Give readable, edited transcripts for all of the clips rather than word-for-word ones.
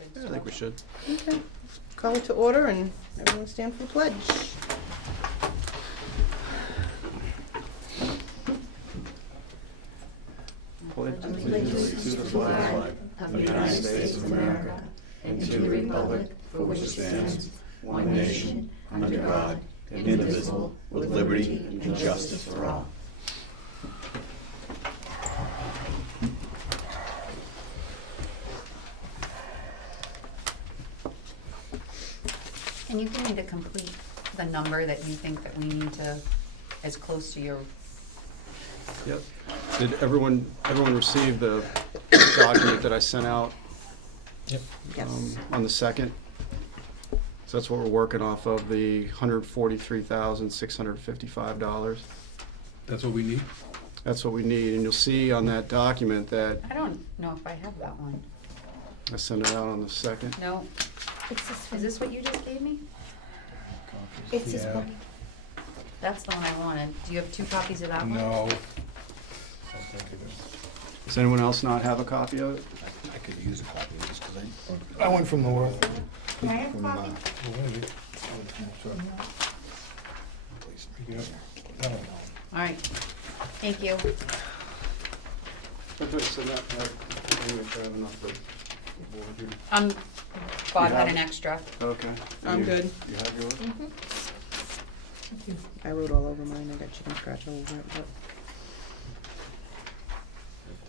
Yeah, I think we should. Okay. Call it to order and everyone stand for the pledge. Allegiance to the flag of the United States of America and to the republic for which it stands, one nation, under God, indivisible, with liberty and justice for all. And you give me to complete the number that you think that we need to, as close to your, Yep. Did everyone receive the document that I sent out Yes. on the 2nd? So that's what we're working off of, the $143,655. That's what we need? That's what we need, and you'll see on that document that I don't know if I have that one. I sent it out on the 2nd. No, is this what you just gave me? It's this Yeah. one. That's the one I wanted. Do you have 2 copies of that one? No. I think it is. Does anyone else not have a copy of it? I could use a copy of this, because I went from the world. Can I have a From, copy? Oh, maybe. Please. Yep. No. All right, thank you. Bob had an extra. Okay. I'm good. You have yours? I wrote all over mine. I got chicken scratch all over it. But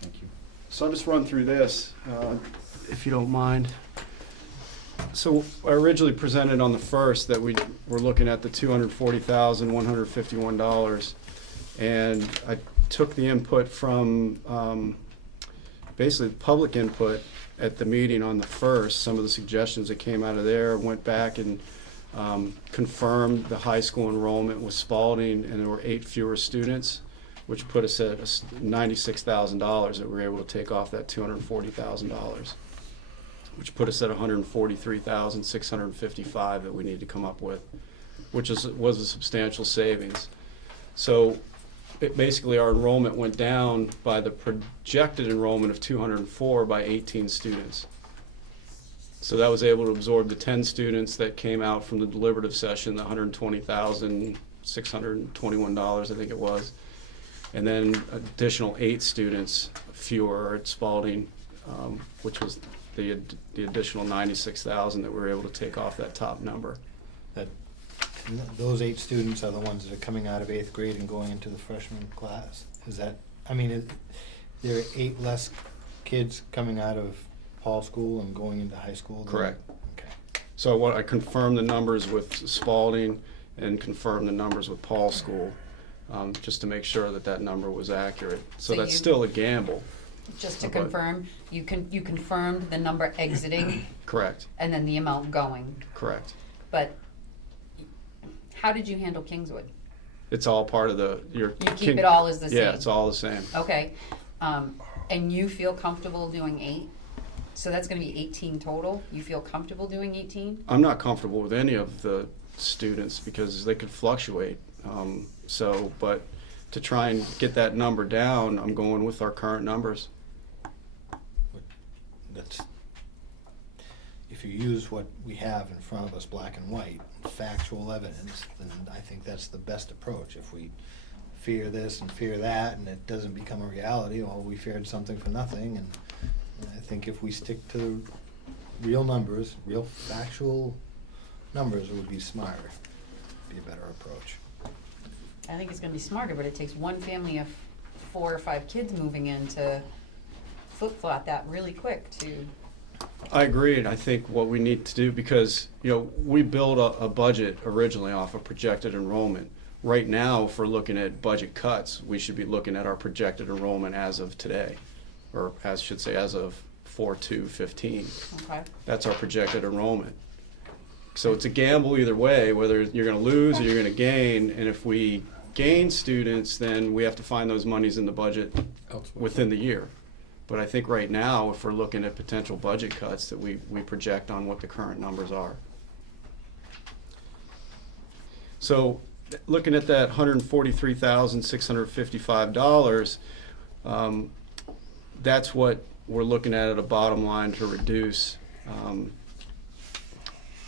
Thank you. So I'll just run through this, if you don't mind. So I originally presented on the 1st that we were looking at the $240,151, and I took the input from basically public input at the meeting on the 1st. Some of the suggestions that came out of there, went back and confirmed the high school enrollment with Spalding, and there were 8 fewer students, which put us at $96,000 that we were able to take off that $240,000, which put us at $143,655 that we need to come up with, which was a substantial savings. So basically our enrollment went down by the projected enrollment of 204 by 18 students. So that was able to absorb the 10 students that came out from the deliberative session, the $120,621, I think it was. And then additional 8 students fewer at Spalding, which was the additional 96,000 that we were able to take off that top number. Those 8 students are the ones that are coming out of 8th grade and going into the freshman class? Is that, I mean, there are 8 less kids coming out of Paul School and going into high school? Correct. Okay. So I confirmed the numbers with Spalding and confirmed the numbers with Paul School, just to make sure that that number was accurate. So So that's you- still a gamble. Just to Okay. confirm, you confirmed the number exiting Correct, and then the amount going. correct. But how did you handle Kingswood? It's all part of your. You keep it all as the Yeah, same? it's all the same. Okay, and you feel comfortable doing 8? So that's gonna be 18 total? You feel comfortable doing 18? I'm not comfortable with any of the students because they could fluctuate. But to try and get that number down, I'm going with our current numbers. That's, if you use what we have in front of us, black and white, factual evidence, then I think that's the best approach. If we fear this and fear that and it doesn't become a reality, well, we feared something for nothing. And I think if we stick to real numbers, real factual numbers, it would be smarter, be a better approach. I think it's gonna be smarter, but it takes one family of 4 or 5 kids moving in to flip-flop that really quick to. I agree, and I think what we need to do, because, we build a budget originally off of projected enrollment. Right now, if we're looking at budget cuts, we should be looking at our projected enrollment as of today, or as of 4/2/15. Okay. That's our projected enrollment. So it's a gamble either way, whether you're gonna lose or you're gonna gain, and if we gain students, then we have to find those monies in the budget Elsewhere. within the year. But I think right now, if we're looking at potential budget cuts, that we project on what the current numbers are. So, looking at that $143,655, that's what we're looking at a bottom line to reduce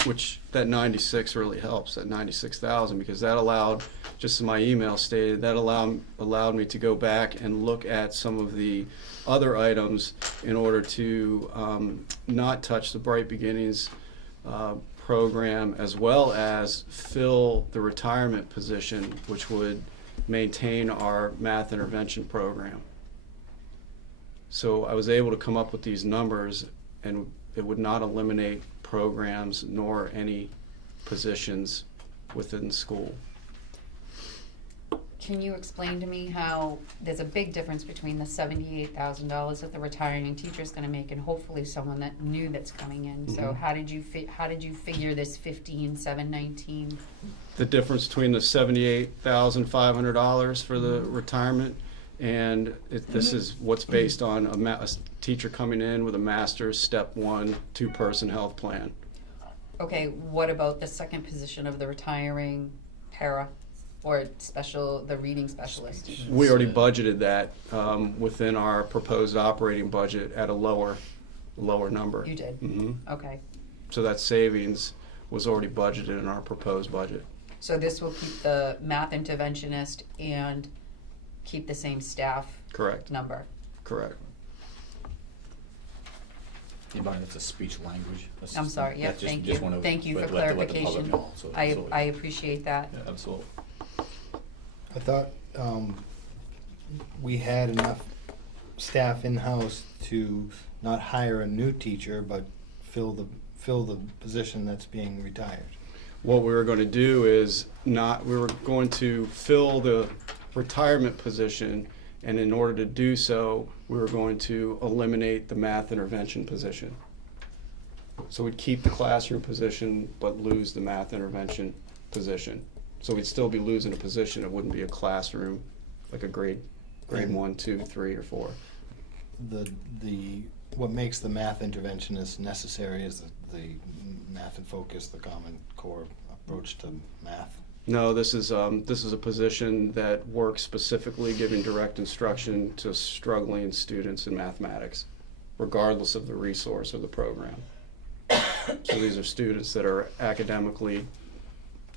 which that 96 really helps, that 96,000, because that allowed, just as my email stated, that allowed me to go back and look at some of the other items in order to not touch the Bright Beginnings program, as well as fill the retirement position, which would maintain our math intervention program. So I was able to come up with these numbers, and it would not eliminate programs nor any positions within the school. Can you explain to me how there's a big difference between the $78,000 that the retiring teacher is going to make and hopefully someone that new that's coming in? So Mhm. how did you figure this 15,719? The difference between the $78,500 for the retirement, and this is what's based on a teacher coming in with a master's step 1 2-person health plan. Okay, what about the second position of the retiring para or the reading specialist? We already budgeted that within our proposed operating budget at a lower number. You did? Hmm. Okay. So that savings was already budgeted in our proposed budget. So this will keep the math interventionist and keep the same staff Correct. number? Correct. You mind, it's a speech language assistant. I'm sorry, yep, Just- thank just you. wanna Thank you for let the public clarification. know, so- I so- appreciate that. Yeah, absolutely. I thought we had enough staff in-house to not hire a new teacher, but fill the position that's being retired. What we were going to do is we were going to fill the retirement position, and in order to do so, we were going to eliminate the math intervention position. So we'd keep the classroom position, but lose the math intervention position. So we'd still be losing a position. It wouldn't be a classroom, like a grade 1, 2, 3, or 4. What makes the math interventionist necessary is the math and focus, the Common Core approach to math. No, this is a position that works specifically giving direct instruction to struggling students in mathematics, regardless of the resource or the program. So these are students that are academically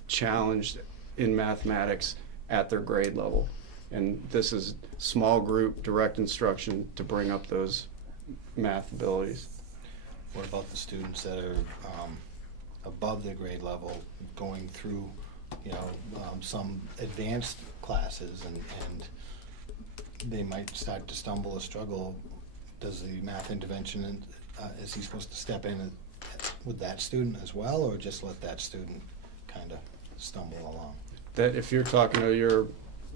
challenged in mathematics at their grade level. And this is small group direct instruction to bring up those math abilities. What about the students that are above their grade level, going through, some advanced classes, and they might start to stumble or struggle? Does the math intervention, is he supposed to step in with that student as well, or just let that student kind of stumble along? That if you're talking to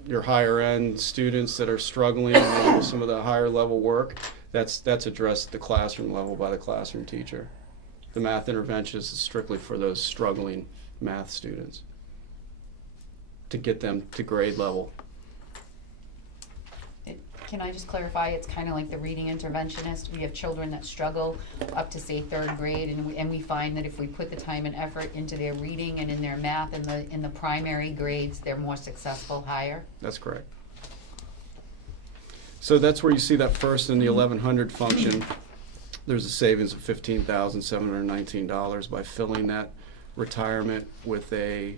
your higher end students that are struggling maybe with some of the higher level work, that's addressed at the classroom level by the classroom teacher. The math interventionist is strictly for those struggling math students, to get them to grade level. Can I just clarify, it's kind of like the reading interventionist. We have children that struggle up to, say, 3rd grade, and we find that if we put the time and effort into their reading and in their math in the primary grades, they're more successful higher. That's correct. So that's where you see that first in the 1100 function. There's a savings of $15,719 by filling that retirement with a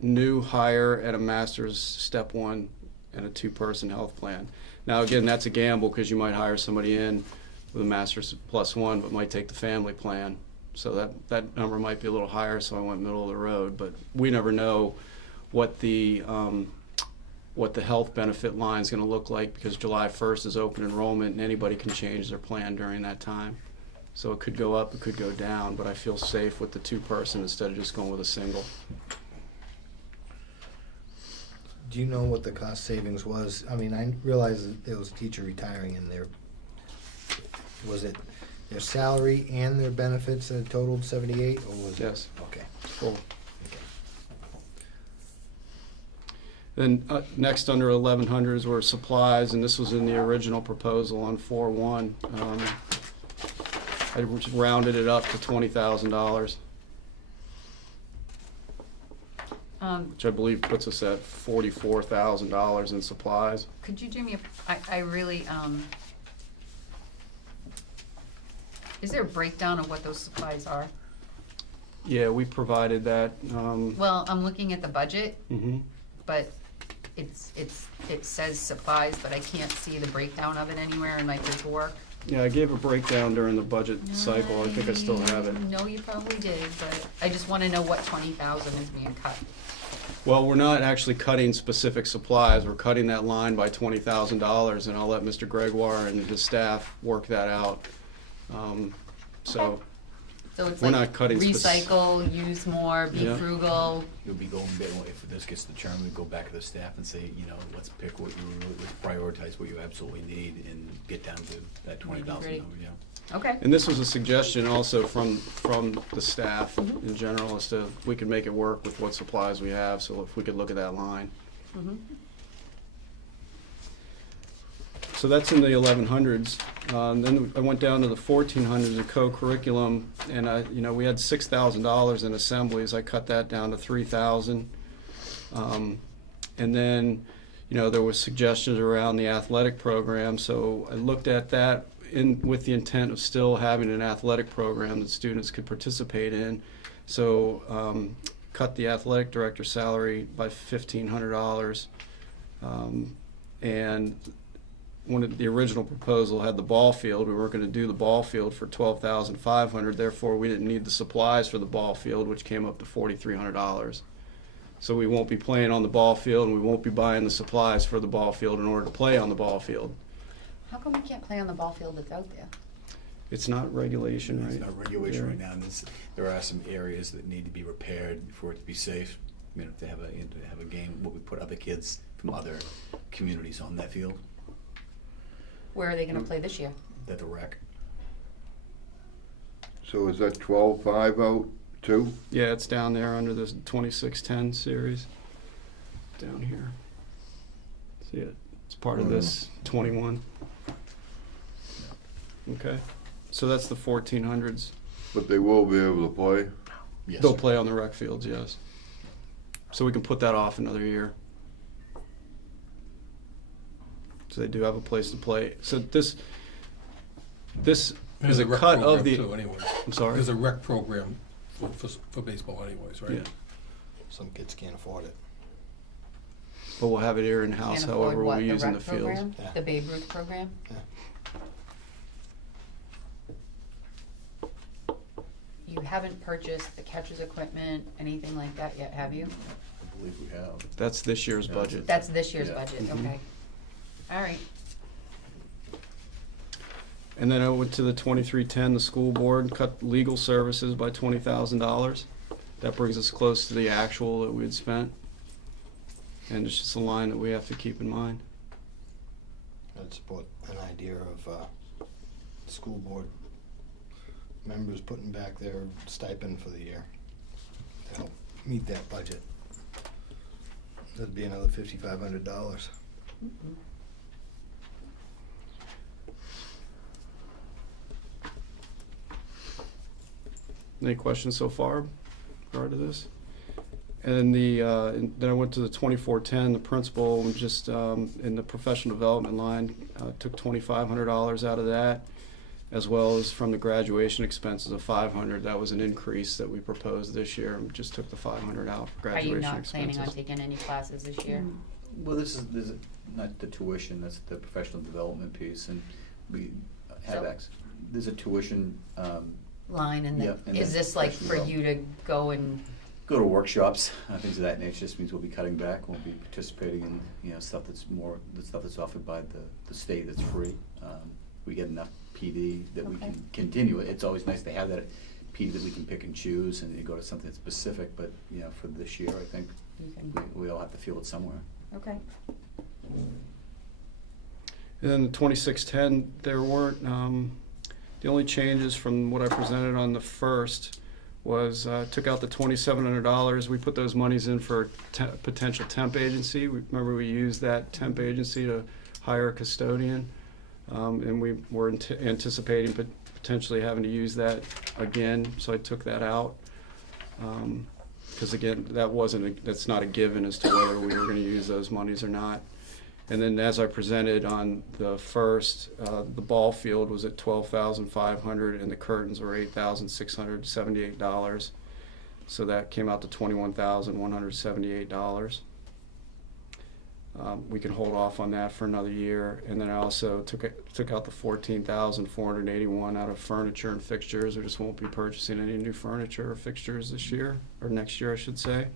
new hire and a master's step 1 and a 2-person health plan. Now again, that's a gamble, because you might hire somebody in with a master's +1 but might take the family plan. So that number might be a little higher, so I went middle of the road. But we never know what the health benefit line is going to look like, because July 1st is open enrollment and anybody can change their plan during that time. So it could go up, it could go down, but I feel safe with the 2-person instead of just going with a single. Do you know what the cost savings was? I mean, I realize that there was a teacher retiring in there. Was it their salary and their benefits that totaled 78, or was it? Yes. Okay. Cool. Then next under 1100s were supplies, and this was in the original proposal on 4.1. I just rounded it up to $20,000, which I believe puts us at $44,000 in supplies. Could you do me I really, Is there a breakdown of what those supplies are? Yeah, we provided that. Well, I'm looking at the budget, Mhm. but it says supplies, but I can't see the breakdown of it anywhere in my paperwork. Yeah, I gave a breakdown during the budget cycle. I think I still have it. No, you probably did, but I just wanna know what 20,000 is being cut. Well, we're not actually cutting specific supplies. We're cutting that line by $20,000, and I'll let Mr. Gregoire and his staff work that out. So, So it's We're like not cutting recycle, use more, be Yeah. frugal. You'll be going, if this gets determined, we go back to the staff and say, let's pick what let's prioritize what you absolutely need and get down to that 20,000 Nitty-gritty. number, yeah. Okay, and this was a suggestion also from the staff in general as to if we could make it work with what supplies we have, so if we could look at that line. So that's in the 1100s. Then I went down to the 1400s of co-curriculum, and we had $6,000 in assemblies. I cut that down to 3,000. And then, there was suggestions around the athletic program, so I looked at that with the intent of still having an athletic program that students could participate in. So cut the athletic director's salary by $1,500. And the original proposal had the ball field. We weren't going to do the ball field for $12,500. Therefore, we didn't need the supplies for the ball field, which came up to $4,300. So we won't be playing on the ball field, and we won't be buying the supplies for the ball field in order to play on the ball field. how come we can't play on the ball field that's out there? It's not regulation, right? It's not regulation Yeah. right now, and there are some areas that need to be repaired for it to be safe. To have a game, what we put other kids from other communities on that field, Where are they gonna play this year? that the rec. So is that 12-5 out too? Yeah, it's down there under this 2610 series. Down here. See it? It's part of this 21. Okay. So that's the 1400s. But they will be able to play? Yes, They'll sir. play on the rec fields, yes. So we can put that off another year. So they do have a place to play. So this There's is a rec cut of program the. too, anyway. I'm sorry. There's a rec program for baseball anyways, right? Yeah, Some kids can't afford it. but we'll have it here in house. Can't However, afford we'll what, be the using the rec fields. program? Yeah. The Babe Ruth program? Yeah. You haven't purchased the catcher's equipment, anything like that yet, have you? I believe we have. That's this year's Yeah. budget. That's this year's Yeah. budget, Mhm. okay. All right. And then I went to the 2310, the school board, cut legal services by $20,000. That brings us close to the actual that we had spent. And it's just a line that we have to keep in mind. I'd support an idea of school board members putting back their stipend for the year to help meet that budget. That'd be another $5,500. Any questions so far regard to this? And then I went to the 2410, the principal, and just in the professional development line, took $2,500 out of that, as well as from the graduation expenses of $500. That was an increase that we proposed this year, and just took the $500 out for Are graduation you not expenses. planning on taking any classes this year? Well, this is not the tuition, that's the professional development piece, and we have So- there's a tuition, Line, and Yeah, and is then this like professional for you to go and, go to workshops, things of that nature. Just means we'll be cutting back, we'll be participating in, stuff the stuff that's offered by the state that's free. We get enough PD that we Okay. can continue it. It's always nice to have that PD that we can pick and choose and go to something that's specific, but, for this year, I think you can, we all have to feel it somewhere. okay. And then the 2610, there weren't, the only changes from what I presented on the first was took out the $2,700. We put those monies in for potential temp agency. Remember we used that temp agency to hire a custodian, and we were anticipating potentially having to use that again, so I took that out. Because again, that's not a given as to whether we were going to use those monies or not. And then as I presented on the first, the ball field was at $12,500 and the curtains were $8,678. So that came out to $21,178. We can hold off on that for another year. And then I also took out the $14,481 out of furniture and fixtures. I just won't be purchasing any new furniture or fixtures this year, or next year I should say.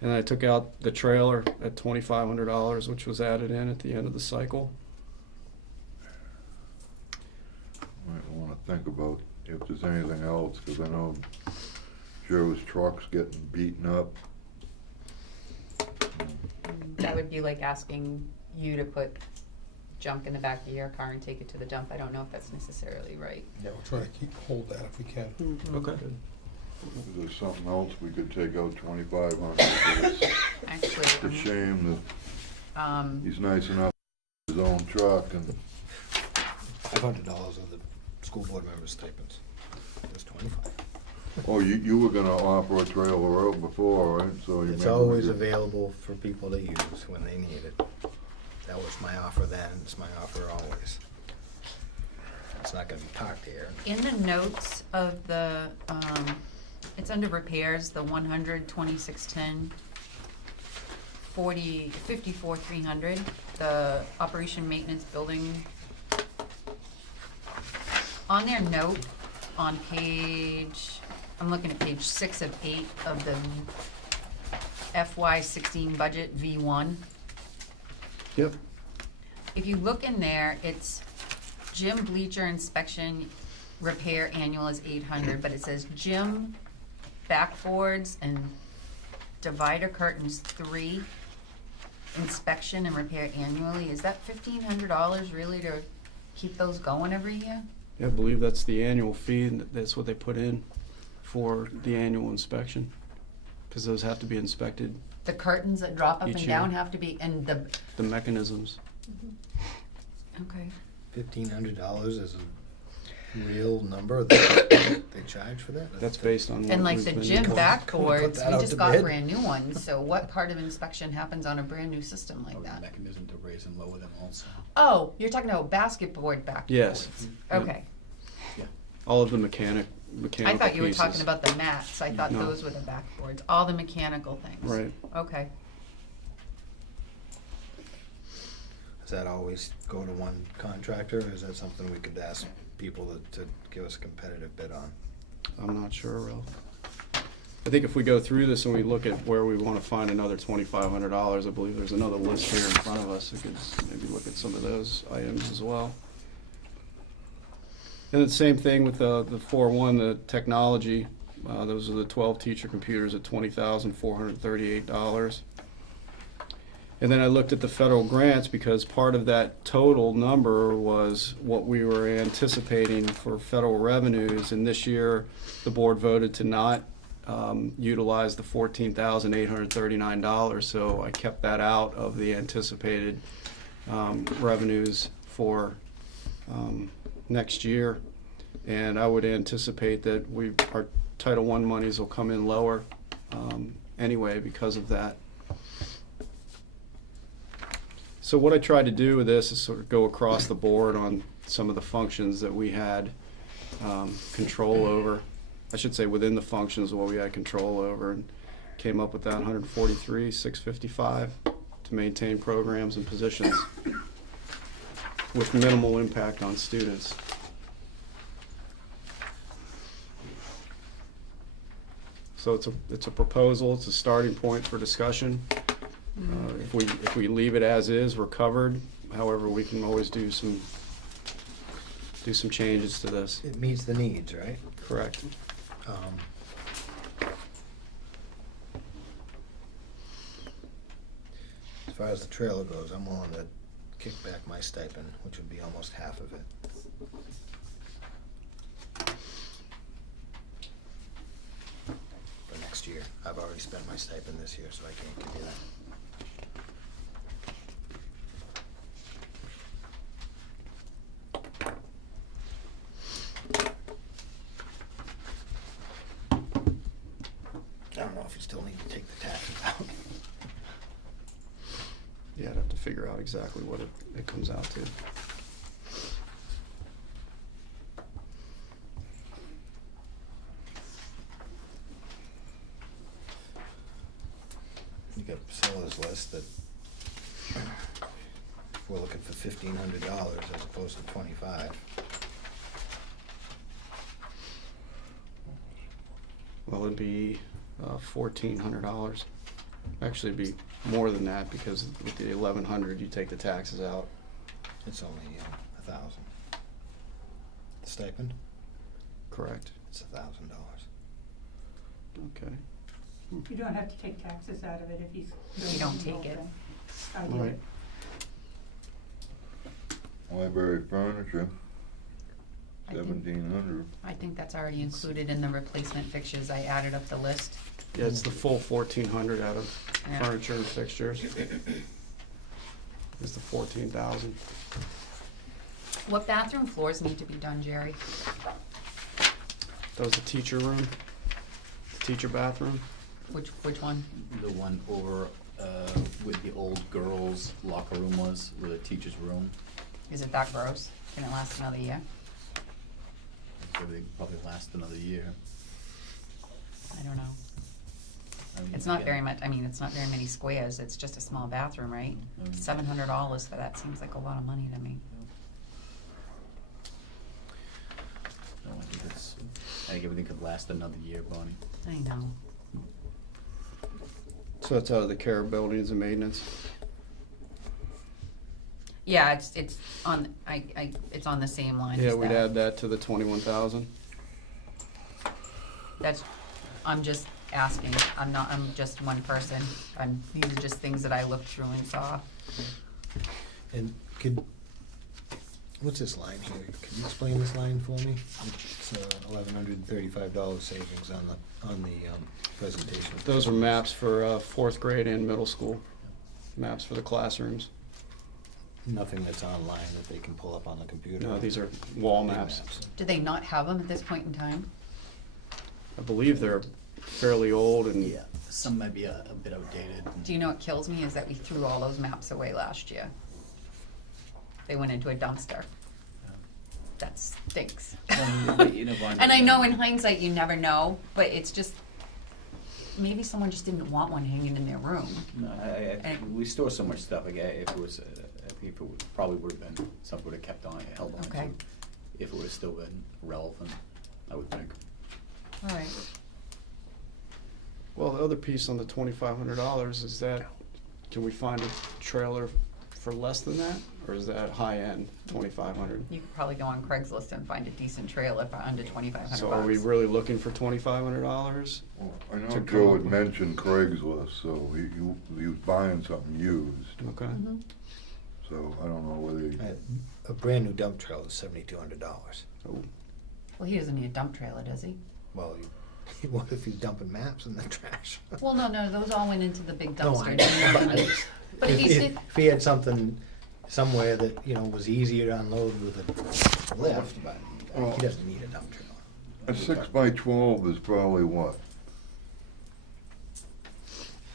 And I took out the trailer at $2,500, which was added in at the end of the cycle. Might wanna think about if there's anything else, cause I know Joe's truck's getting beaten up. That would be like asking you to put junk in the back of your car and take it to the dump. I don't know if that's necessarily right. Yeah, we'll try to hold that if we can. Okay. If there's something else, we could take out 2,500. Actually, It's a shame that he's nice enough to his own truck and. $500 of the school board members' stipends. It was 25. Oh, you were gonna offer a trailer out before, right? So you It's maybe we always could- available for people to use when they need it. That was my offer then, it's my offer always. It's not gonna be parked here. in the notes of the, it's under repairs, the 100, 54, 300, the operation maintenance building. On their note, on page, I'm looking at page 6 of 8 of the FY16 budget V1. Yep. If you look in there, it's gym bleacher inspection repair annual is 800, but it says gym backboards and divider curtains 3 inspection and repair annually. Is that $1,500 really to keep those going every year? Yeah, I believe that's the annual fee, and that's what they put in for the annual inspection, because those have to be inspected, The curtains that drop up Each and year. down have to be, and the, the mechanisms. okay. $1,500 is a real number that they charge for that? That's based on what And like we've the been- gym Can we put backboards, that we out just to got bid? brand new ones, so what part of inspection happens on a brand new system like that? Mechanism to raise and lower them also. Oh, you're talking about basketboard backboards? Yes. Okay. All of the mechanical I thought you were pieces. talking about the mats. I thought No. those were the backboards, all the mechanical things. Right. Okay. Does that always go to one contractor, or is that something we could ask people to give us a competitive bid on? I'm not sure, Ralph. I think if we go through this and we look at where we want to find another $2,500, I believe there's another list here in front of us. We could maybe look at some of those items as well. And the same thing with the 4-1, the technology. Those are the 12 teacher computers at $20,438. And then I looked at the federal grants, because part of that total number was what we were anticipating for federal revenues. And this year, the board voted to not utilize the $14,839. So I kept that out of the anticipated revenues for next year. And I would anticipate that our Title I monies will come in lower anyway because of that. So what I tried to do with this is sort of go across the board on some of the functions that we had control over. I should say within the functions what we had control over, and came up with that $143,655 to maintain programs and positions with minimal impact on students. So it's a proposal, it's a starting point for discussion. If we leave it as is, we're covered. However, we can always do some changes to this. It meets the needs, right? Correct. As far as the trailer goes, I'm willing to kick back my stipend, which would be almost half of it. For next year. I've already spent my stipend this year, so I can't give you that. I don't know if you still need to take the taxes out. Yeah, I'd have to figure out exactly what it comes out to. You got Priscilla's list that we're looking for $1,500 as opposed to 25. Well, it'd be $1,400. Actually, it'd be more than that because with the 1,100, you take the taxes out. It's only 1,000. The stipend, Correct. it's $1,000. Okay. You don't have to take taxes out of it if he's. You don't take it. I do. Right. Library furniture, I think- 1,700. I think that's already included in the replacement fixtures. I added up the list. Yeah, it's the full 1,400 out of Yeah. furniture and fixtures. Is the 14,000. What bathroom floors need to be done, Jerry? That was the teacher room, the teacher bathroom. Which one? The one over, where the old girls' locker room was, where the teacher's room. Is it that gross? Can it last another year? So they probably last another year. I don't know. I mean, It's not yeah. very much, I mean, it's not very many squares. It's just a small bathroom, right? $700 for that seems like a lot of money to me. No, I think everything could last another year, Bonnie. I know. So that's out of the care of buildings and maintenance. Yeah, it's on, it's on the same line as Yeah, we'd that. add that to the 21,000. That's, I'm just asking. I'm just one person. These are just things that I looked through and saw. And what's this line here? Can you explain this line for me? It's $1,135 savings on the presentation. Those are maps for fourth grade and middle school. Maps for the classrooms. Nothing that's online that they can pull up on the computer? No, these are wall Big maps. Do they not have them at this point in time? I believe they're fairly old and Yeah, some might be a bit outdated. Do you know what kills me is that we threw all those maps away last year. They went into a dumpster. That stinks. But, you know, Bonnie, And I know in hindsight you never know, but it's just, maybe someone just didn't want one hanging in their room. No, we store so much stuff, like, if it was, I think if it would, probably would have been, something would have kept on, held on Okay. to. If it would have still been relevant, I would think. All right. well, the other piece on the $2,500 is that, can we find a trailer for less than that? Or is that high end, 2,500? You could probably go on Craigslist and find a decent trailer for under $2,500. So are we really looking for $2,500? Well, I know To come Joe up had with- mentioned Craigslist, so he was buying something used, Okay. Mhm. so I don't know whether he, A brand new dump trailer is $7,200. Oh, Well, he doesn't need a dump trailer, does he? Well, what if he's dumping maps in the trash? Well, no, those all went into the big No, dumpster. But If, he's, if he had something somewhere that, was easier to unload with a lift, but Well- he doesn't need a dump trailer. a 6x12 is probably what,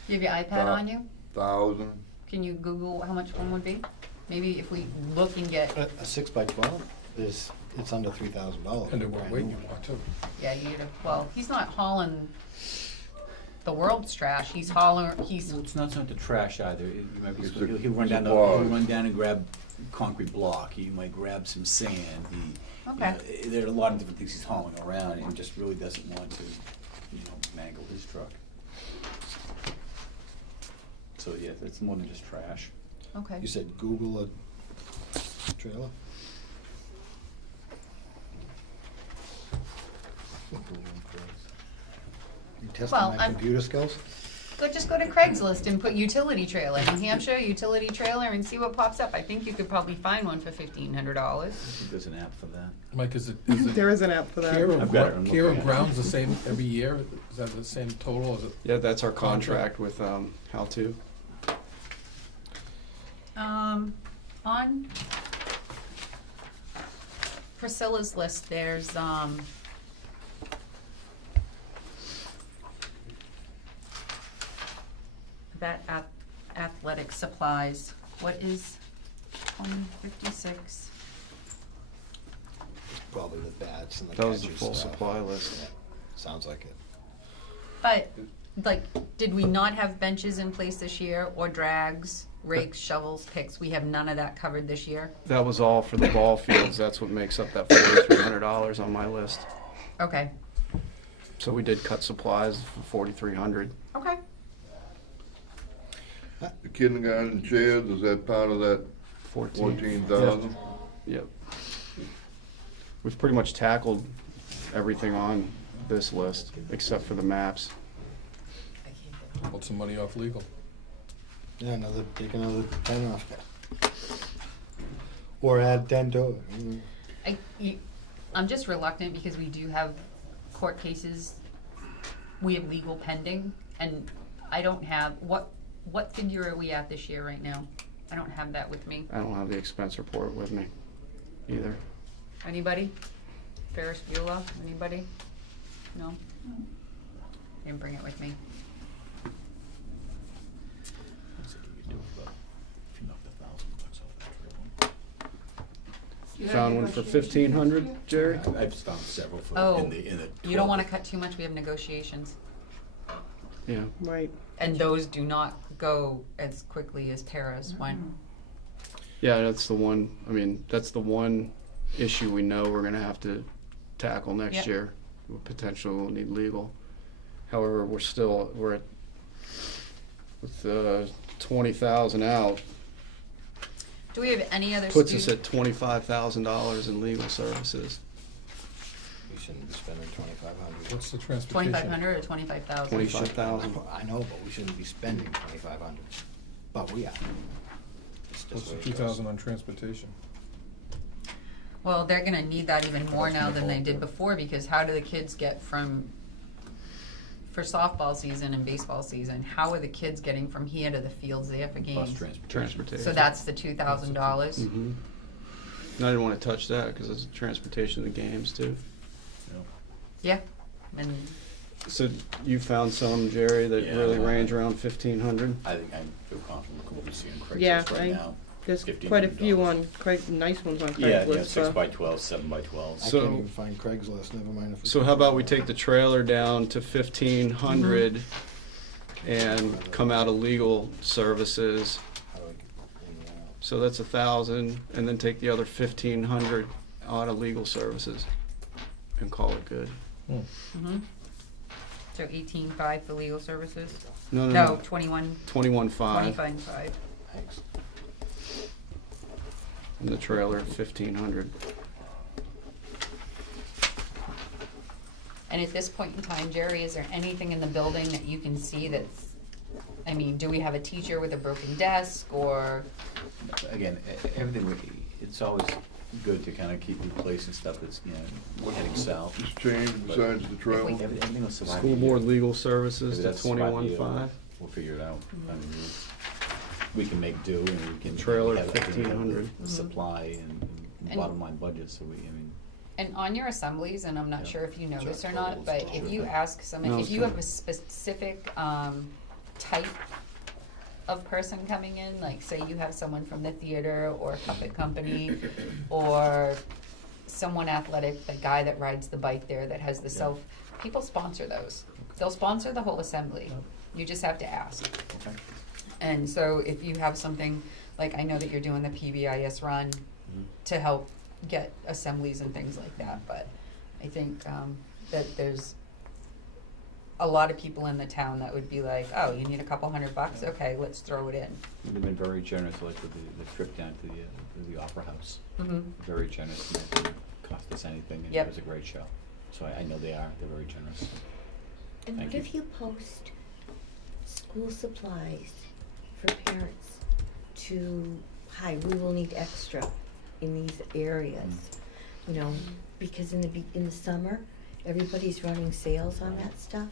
you have your iPad on you? 1,000? Can you Google how much one would be? Maybe if we look and get, A 6x12 it's under $3,000. And what weight you want too. yeah, you need a, well, he's not hauling the world's trash. He's hauling, he's, It's not so much the trash either. You might be, It's he'll the run down, supplies. he'll run down and grab concrete block. He might grab some sand. Okay. There are a lot of different things he's hauling around and just really doesn't want to, mangle his truck. So yeah, it's more than just trash. okay. You said Google a trailer? You testing Well, my I'm- computer skills? Just go to Craigslist and put utility trailer, New Hampshire utility trailer, and see what pops up. I think you could probably find one for $1,500. I think there's an app for that. Mike, is it There is an app for care that. of, I've got it, I'm care looking of at it. grounds the same every year? Is that the same total? Is it? yeah, that's our contract with How To. On Priscilla's list, there's, that athletic supplies, what is 2056? Probably the bats and the That was the catches full stuff. supply list. Yeah, sounds like it. But, like, did we not have benches in place this year, or drags, rakes, shovels, picks? We have none of that covered this year? That was all for the ball fields. That's what makes up that $4,300 on my list. Okay, So we did cut supplies for $4,300. okay. The kindergarten chairs, is that part of that 14,000? Yep. We've pretty much tackled everything on this list, except for the maps. Pull some money off legal. Yeah, take another 10 off it. Or add 10 to it. I'm just reluctant because we do have court cases, we have legal pending, and I don't have, what figure are we at this year right now? I don't have that with me. I don't have the expense report with me either. Anybody? Ferris Bueller, anybody? No? Didn't bring it with me. You have Found one for negotiations 1,500, this Jerry? I've found several for, Oh, in the you don't 12. wanna cut too much, we have negotiations. Yeah. Right. And those do not go as quickly as Paris went. Yeah, that's the one, I mean, that's the one issue we know we're gonna have to tackle next Yep. year. We potentially will need legal. However, we're at, with 20,000 out, Do we have any other puts us student? at $25,000 in legal services. We shouldn't be spending 2,500. What's the transportation? 2,500 or 25,000? 25,000. I know, but we shouldn't be spending 2,500. But we are. It's just What's the way it goes. 2,000 on transportation? Well, they're gonna need that even more That's now my than they fault, did yeah. before, because how do the kids get for softball season and baseball season, how are the kids getting from here to the fields there for Bus games? Transportation. So that's the $2,000? Mm-hmm. And I didn't wanna touch that, cause it's transportation of the games too. Yeah, and So you found some, Jerry, that Yeah, really well, range around 1,500? I think I feel confident with what we see on Yeah, Craigslist right I- now. There's $1,500. quite a few on nice ones on Yeah, Craigslist. 6 by 12, 7 by 12. I So- can't even find Craigslist, never mind if we. So how about we take the trailer down to 1,500 and come out of legal services? How do I get in and out? So that's 1,000, and then take the other 1,500 out of legal services and call it good. so 18.5 for legal services? No, No, 21, 21.5, 25.5. Thanks. and the trailer at 1,500. And at this point in time, Jerry, is there anything in the building that you can see that's, I mean, do we have a teacher with a broken desk, or, Again, everything, it's always good to kind of keep replacing stuff that's, we're heading south. Just change besides the travel? Everything will survive. School a year. board legal services Maybe to that's survive a year. 21.5. We'll figure it out. I mean, we can make do, and we can. Trailer, we have- I think we have the 1,500. Supply and And- bottom line budget, so we, I mean, and on your assemblies, and I'm not Yeah. sure if you know Sure. this or not, but if you ask someone, No, if it's you good. have a specific, type of person coming in, like say you have someone from the theater or a puppet company, or someone athletic, the guy that rides the bike there that has the self, people sponsor those. They'll sponsor the whole assembly. You just have to ask. okay. And so if you have something, like I know that you're doing the PBIS run to help get assemblies and things like that, but I think that there's a lot of people in the town that would be like, oh, you need a couple $100? Okay, let's throw it in. They've been very generous, like with the trip down to the Opera House. Mm-hmm. Very generous, and it didn't cost us anything, and Yep. it was a great show. So I know they're very generous. And Thank what you. if you post school supplies for parents to, hi, we will need extra in these areas? You know, because in the summer, everybody's running sales on that stuff.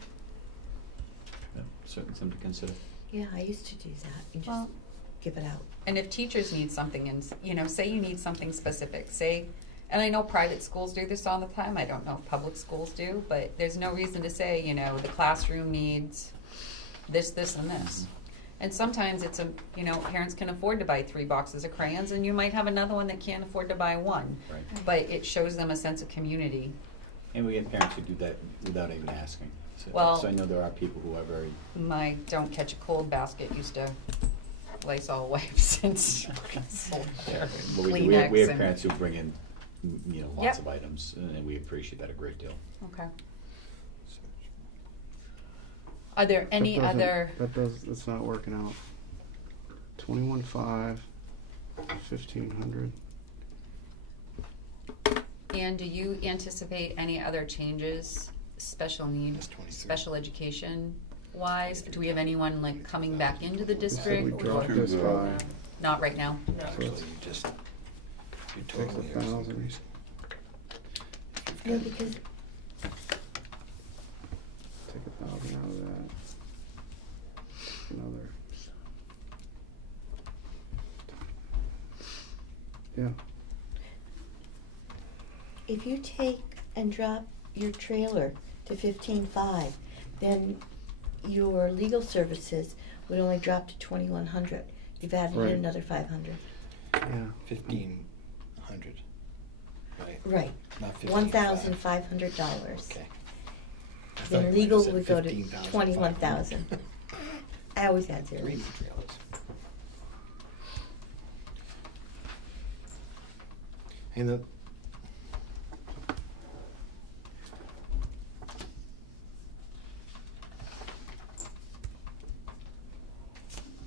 Yeah, certainly something to consider. Yeah, I used to do that and just Well- give it out. And if teachers need something in, say you need something specific, say, and I know private schools do this all the time, I don't know if public schools do, but there's no reason to say, the classroom needs this, and this. And sometimes it's parents can afford to buy 3 boxes of crayons, and you might have another one that can't afford to buy one. Right. But it shows them a sense of community. And we have parents who do that without even asking. Well- So I know there are people who are very, My don't catch a cold basket used to Lysol wipes and sold their but we Kleenex have and- parents who bring in, lots Yep. of items, and we appreciate that a great deal. Okay. Are there any That doesn't- other? That's not working out. 21.5, 1,500. And do you anticipate any other changes, special needs, That's 23. special education wise? Do we have anyone like coming back into the We said district? we dropped or- this by, Not right now. Actually, you just, you Takes totally are 1,000. increase. No, because take 1,000 out of that. Another. Yeah, if you take and drop your trailer to 15.5, then your legal services would only drop to 2,100. You've added Right. in another 500. yeah. 1,500, right? Right. Not 15,500. $1,500. Okay. I thought Then you legal said would go to 15,500. 21,000. I always add zeros. Read the trailers. And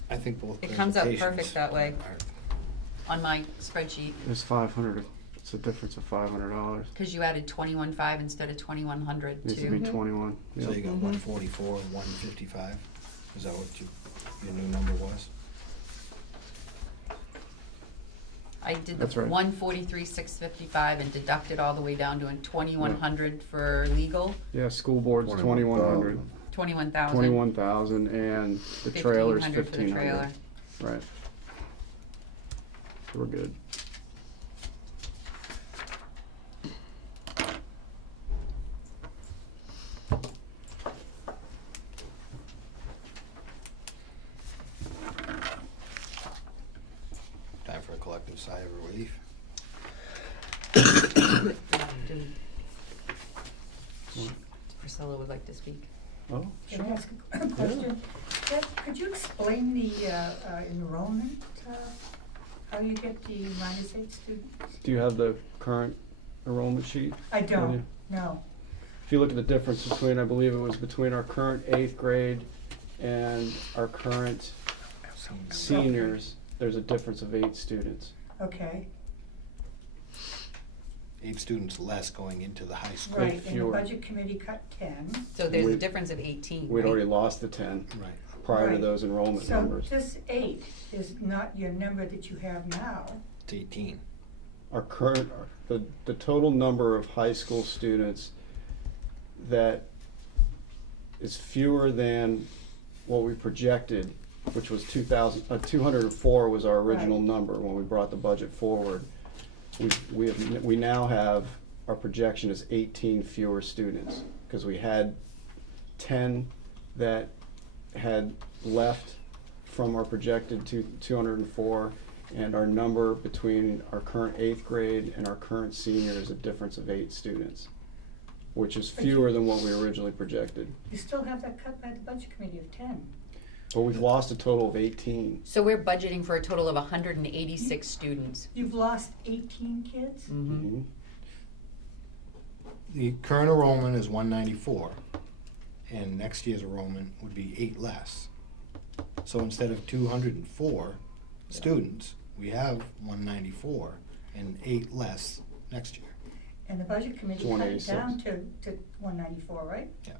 I think both It comes out presentations perfect that way. are- On my spreadsheet, There's 500, it's a difference of $500. because you added 21.5 instead of 2,100 Needs to be too. 21, So yeah. you got Mhm. 144 and 155? Is that what your new number was? I did the That's right. 143,655 and deducted all the way down to a 2,100 for legal, Yeah, school board's 2,100, 21,000. 21,000, and the trailer's 1,500 for the trailer. 1,500. Right. So we're good. Time for a collective sigh of relief. Priscilla would like to speak. Oh, Can I ask a question? Could you explain the enrollment, how you get the -8 students? do you have the current enrollment sheet? I you? don't, no. If you look at the difference between, I believe it was between our current 8th grade and our current seniors, there's a difference of 8 students. Okay, 8 students less going into the high school. right, and the fewer. budget committee cut 10. So there's a We- difference of 18, We'd right? already lost the 10 Right. prior to Right. those enrollment So numbers. this 8 is not your number that you have now. It's 18. Our current, the total number of high school students that is fewer than what we projected, which was 204 was our original Right. number when we brought the budget forward. We now have, our projection is 18 fewer students, because we had 10 that had left from our projected 204, and our number between our current 8th grade and our current senior is a difference of 8 students, which is fewer than what we originally projected. You still have that cut by the budget committee of 10. But we've lost a total of 18. So we're budgeting for a total of 186 students. You've lost 18 kids? Mm-hmm. Mhm. The current enrollment is 194, and next year's enrollment would be 8 less. So instead of 204 students, we have 194 and 8 less next year. And the budget committee It's cut it 186. down to 194, right? Yeah.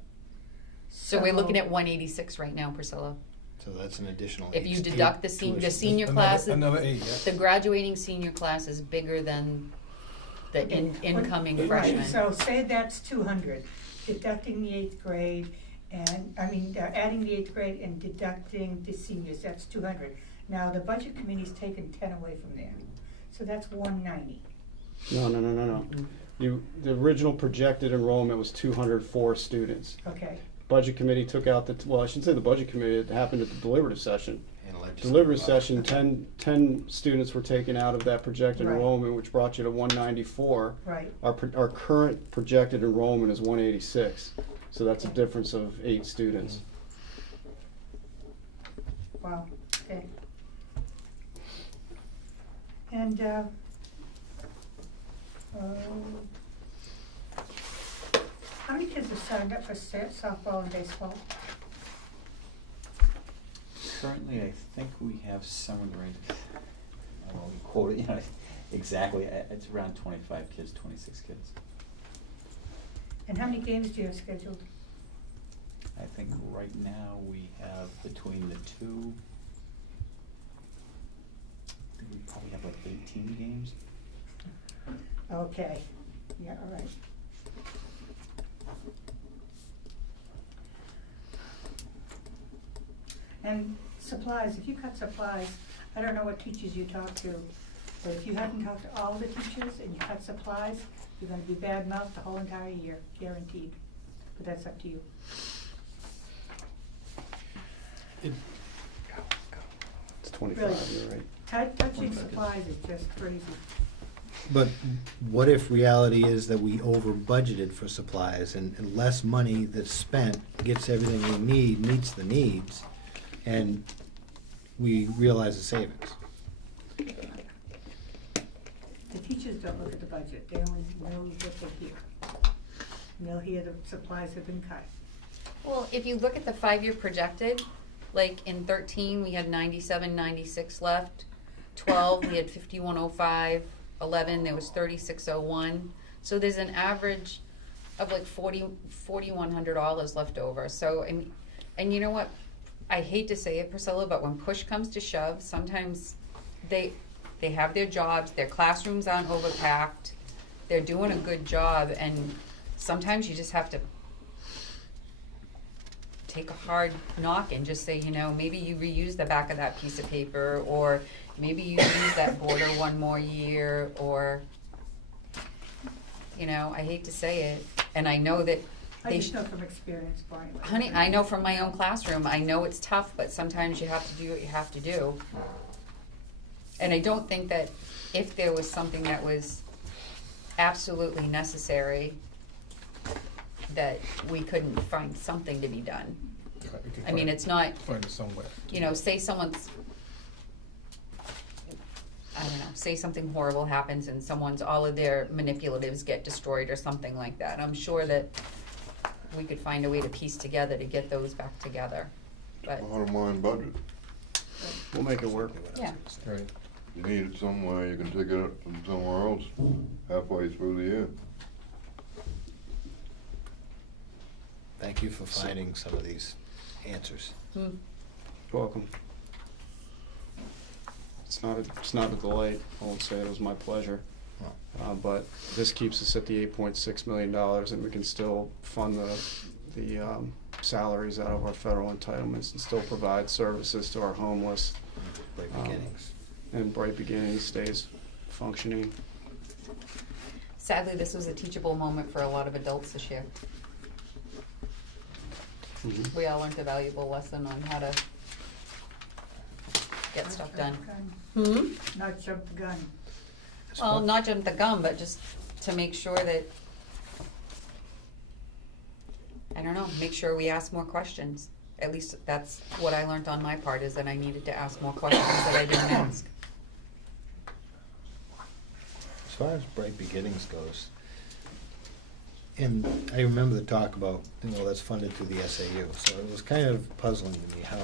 So we're looking at 186 right now, Priscilla. So that's an additional. If you 8 deduct the tuition. senior class, Another 8, yeah. the graduating senior class is bigger than the incoming Right, freshmen. so say that's 200, deducting the 8th grade, and, adding the 8th grade and deducting the seniors, that's 200. Now, the budget committee's taken 10 away from there, so that's 190. No. The original projected enrollment was 204 students. Okay, budget committee took out well, I shouldn't say the budget committee, it happened at the deliberative session. And legislative Deliberative body. session, 10 students were taken out of that projected Right. enrollment, which brought you to 194. Right, Our current projected enrollment is 186, so that's a difference of 8 students. wow, okay. And, how many kids have signed up for softball and baseball? Currently, I think we have somewhere in the range, I don't know, we quote it, you know, exactly, it's around 25 kids, 26 kids. And how many games do you have scheduled? I think right now we have between the two, I think we probably have like 18 games. Okay, yeah, all right. And supplies, if you cut supplies, I don't know what teachers you talk to, but if you hadn't talked to all the teachers and you cut supplies, you're gonna be bad-mouthed the whole entire year, guaranteed. But that's up to you. It's 25, Really? you're right. Touching supplies is just crazy. But what if reality is that we over budgeted for supplies and less money that's spent gets everything we need, meets the needs, and we realize the savings? The teachers don't look at the budget, they only know what they hear. And they'll hear the supplies have been cut. Well, if you look at the 5-year projected, like in 13, we had 97, 96 left. 12, we had 5105. 11, there was 3601. So there's an average of like $4,100 left over. So, and you know what? I hate to say it, Priscilla, but when push comes to shove, sometimes they have their jobs, their classrooms aren't overpacked, they're doing a good job, and sometimes you just have to take a hard knock and just say, you know, maybe you reuse the back of that piece of paper, or maybe you use that border one more year, or, you know, I hate to say it, and I know that I they just know from experience, Brian. honey, I know from my own classroom, I know it's tough, but sometimes you have to do what you have to do. And I don't think that if there was something that was absolutely necessary, that we couldn't find something to be done. We can I mean, find- it's not, Find it somewhere. you know, say someone's, I don't know, say something horrible happens and all of their manipulatives get destroyed or something like that. I'm sure that we could find a way to piece together to get those back together, but, Bottom line budget. We'll make it work. yeah. Right. You need it somewhere, you can take it up from somewhere else halfway through the year. Thank you for finding some of these answers. Hmm. Welcome. It's not a delight, I won't say it was my pleasure. But this keeps us at the $8.6 million, and we can still fund the salaries out of our federal entitlements and still provide services to our homeless. Great Um, beginnings. And Bright Beginnings stays functioning. Sadly, this was a teachable moment for a lot of adults this year. We all learned a valuable lesson on how to get stuff done. Not jump the gun. Well, not jump the gun, but just to make sure that, I don't know, make sure we ask more questions. At least that's what I learned on my part, is that I needed to ask more questions that I didn't ask. As far as Bright Beginnings goes, and I remember the talk about, you know, that's funded through the SAU, so it was kind of puzzling to me how,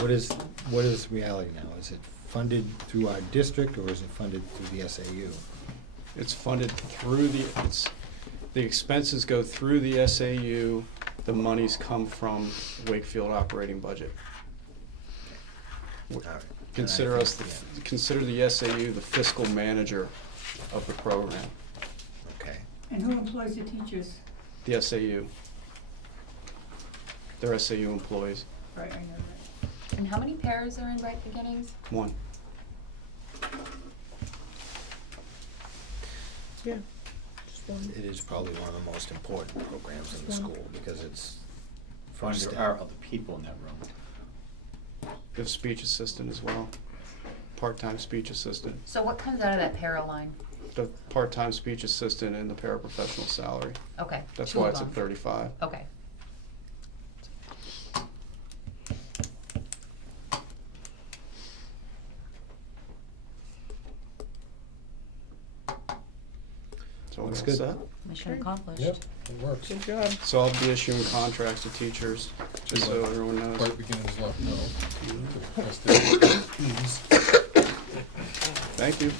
what is reality now? Is it funded through our district, or is it funded through the SAU? It's funded through the expenses go through the SAU, the monies come from Wakefield operating budget. All right. Consider us, consider the SAU the fiscal manager of the program, Okay. And who employs the teachers? the SAU. They're SAU employees. Right, I know that. And how many pairs are in Bright Beginnings? One. Yeah, just it is probably one of the most important programs in the school, because it's Find first there step. are other people in that room. We have a speech assistant as well, part-time speech assistant. So what comes out of that para line? The part-time speech assistant and the paraprofessional salary. Okay. That's two why of it's at them. 35. Okay. So Looks we're good. set. Mission Okay. accomplished. Yep, it works. Good job. So I'll be issuing contracts to teachers, just so everyone knows. Right beginnings left, no. Thank you.